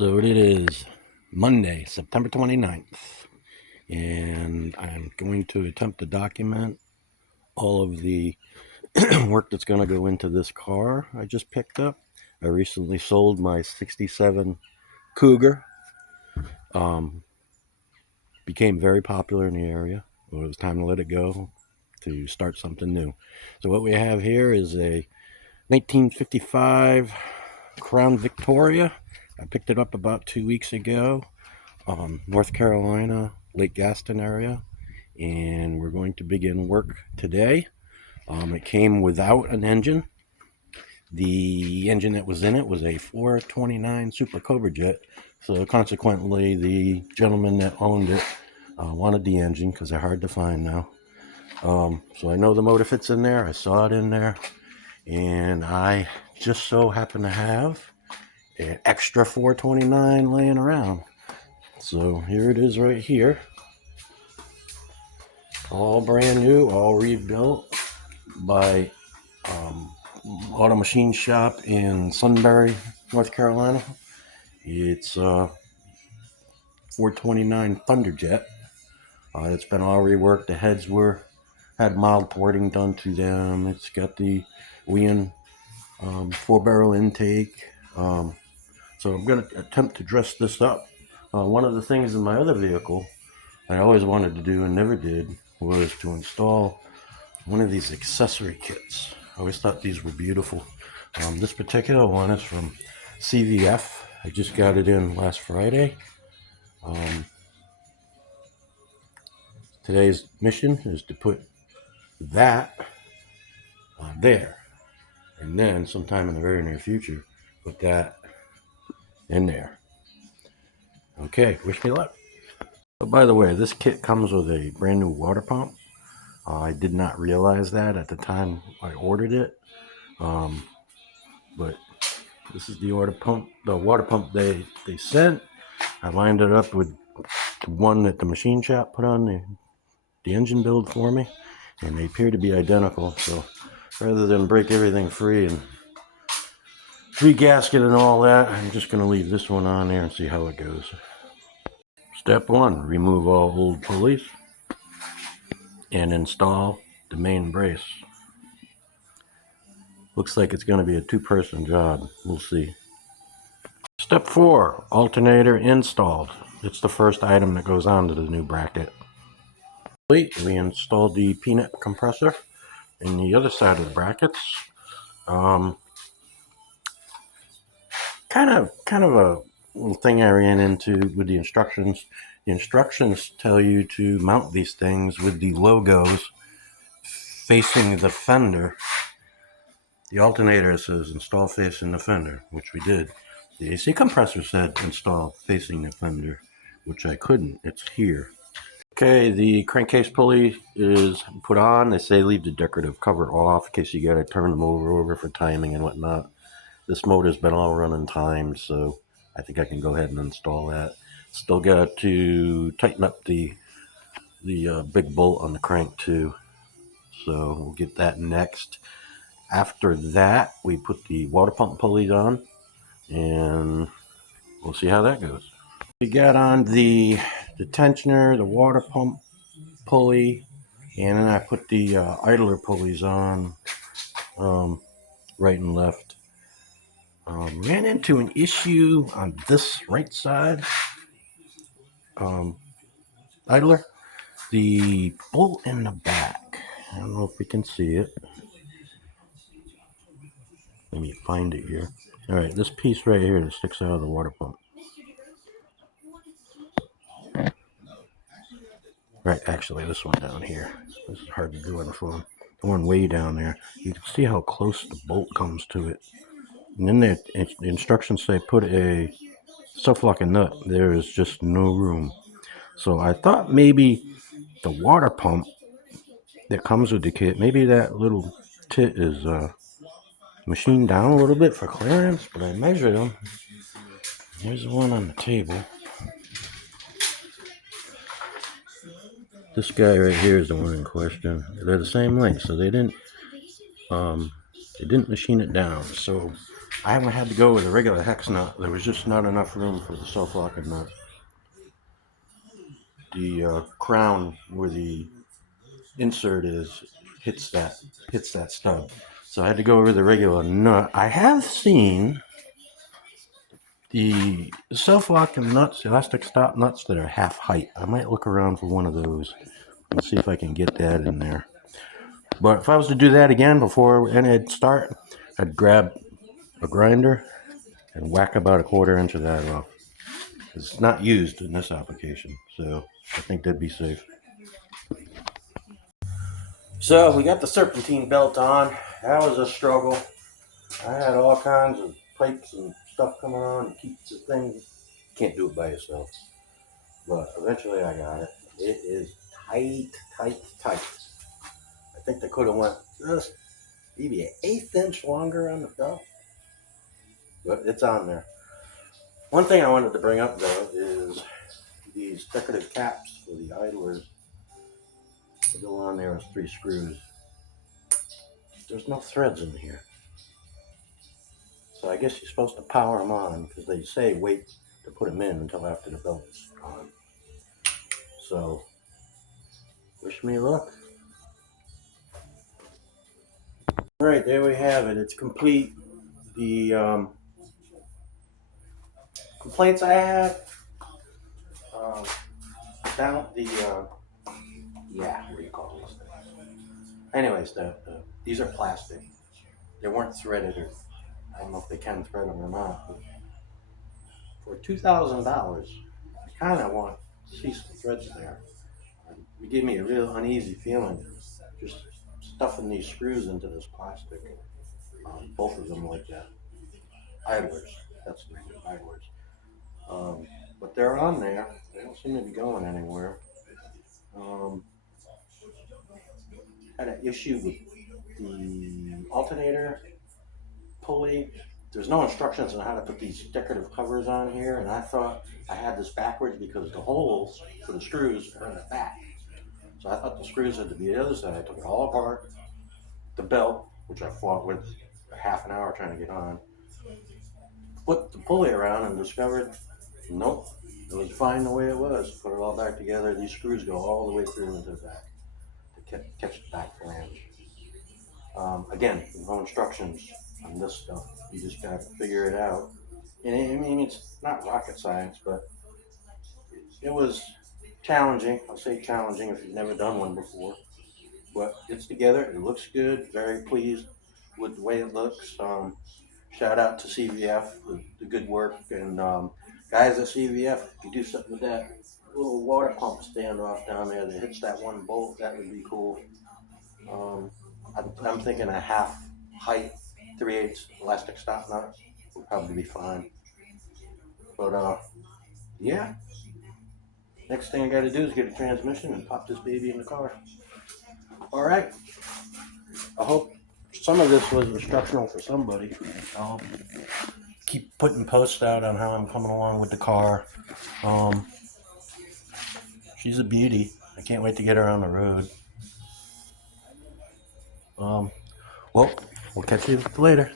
So it is Monday, September 29th, and I'm going to attempt to document all of the work that's going to go into this car I just picked up. I recently sold my 67 Cougar. Became very popular in the area. Well, it was time to let it go to start something new. So what we have here is a 1955 Crown Victoria. I picked it up about 2 weeks ago, North Carolina, Lake Gaston area, and we're going to begin work today. It came without an engine. The engine that was in it was a 429 Super Cobra jet, so consequently the gentleman that owned it wanted the engine because they're hard to find now. So I know the motor fits in there. I saw it in there, and I just so happen to have an extra 429 laying around. So here it is right here. All brand new, all rebuilt by Auto Machine Shop in Sunbury, North Carolina. It's a 429 Thunderjet. It's been all reworked. The heads had mild porting done to them. It's got the Wian 4-barrel intake. So I'm going to attempt to dress this up. One of the things in my other vehicle I always wanted to do and never did was to install one of these accessory kits. I always thought these were beautiful. This particular one is from CVF. I just got it in last Friday. Today's mission is to put that there, and then sometime in the very near future put that in there. Okay, wish me luck. Oh, by the way, this kit comes with a brand new water pump. I did not realize that at the time I ordered it, but this is the water pump they sent. I lined it up with the one that the machine shop put on the engine build for me, and they appear to be identical. So rather than break everything free and re-gasket and all that, I'm just going to leave this one on there and see how it goes. Step 1, remove all old pulleys and install the main brace. Looks like it's going to be a 2-person job. We'll see. Step 4, alternator installed. It's the first item that goes onto the new bracket. We installed the peanut compressor in the other side of the brackets. Kind of a little thing I ran into with the instructions. The instructions tell you to mount these things with the logos facing the fender. The alternator says install facing the fender, which we did. The AC compressor said install facing the fender, which I couldn't. It's here. Okay, the crankcase pulley is put on. They say leave the decorative cover off in case you gotta turn them over for timing and whatnot. This motor's been all running timed, so I think I can go ahead and install that. Still got to tighten up the big bolt on the crank too. So we'll get that next. After that, we put the water pump pulleys on, and we'll see how that goes. We got on the tensioner, the water pump pulley, and then I put the idler pulleys on right and left. Ran into an issue on this right side idler. The bolt in the back. I don't know if we can see it. Let me find it here. All right, this piece right here that sticks out of the water pump. Right, actually, this one down here. This is hard to do on the phone. The one way down there. You can see how close the bolt comes to it. And then the instructions say put a self-locking nut. There is just no room. So I thought maybe the water pump that comes with the kit, maybe that little tit is machined down a little bit for clearance, but I measured them. There's the one on the table. This guy right here is the one in question. They're the same length, so they didn't machine it down. So I haven't had to go with a regular hex nut. There was just not enough room for the self-locking nut. The crown where the insert is hits that stud. So I had to go with a regular nut. I have seen the self-locking nuts, elastic stop nuts that are half height. I might look around for one of those and see if I can get that in there. But if I was to do that again before I'd start, I'd grab a grinder and whack about 1/4 inch of that off. It's not used in this application, so I think that'd be safe. So we got the serpentine belt on. That was a struggle. I had all kinds of pipes and stuff coming on to keep the thing. You can't do it by yourself. But eventually I got it. It is tight, tight, tight. I think they could have went just maybe an 1/8 inch longer on the belt. But it's on there. One thing I wanted to bring up though is these decorative caps for the idlers. They go on there with 3 screws. There's no threads in here. So I guess you're supposed to power them on because they say wait to put them in until after the belt's on. So wish me luck. All right, there we have it. It's complete. The complaints I have down the what do you call these things? Anyways, these are plastic. They weren't threaded, or I don't know if they can thread them or not. But for $2,000, I kind of want to see some threads there. It gave me a real uneasy feeling just stuffing these screws into this plastic. Both of them like that. Idlers. That's the name, idlers. But they're on there. They don't seem to be going anywhere. Had an issue with the alternator pulley. There's no instructions on how to put these decorative covers on here, and I thought I had this backwards because the holes for the screws are in the back. So I thought the screws had to be the other side. I took it all apart. The belt, which I fought with a half an hour trying to get on, flipped the pulley around and discovered, nope, it was fine the way it was. Put it all back together. These screws go all the way through into the back to catch the back flange. Again, no instructions on this stuff. You just gotta figure it out. And I mean, it's not rocket science, but it was challenging. I'll say challenging if you've never done one before. But it's together. It looks good. Very pleased with the way it looks. Shout out to CVF for the good work. And guys at CVF, if you do something with that little water pump standoff down there that hits that one bolt, that would be cool. I'm thinking a half height 3/8 elastic stop knot would probably be fine. But yeah, next thing I got to do is get a transmission and pop this baby in the car. All right. I hope some of this was instructional for somebody. I'll keep putting posts out on how I'm coming along with the car. She's a beauty. I can't wait to get her on the road. Well, we'll catch you later.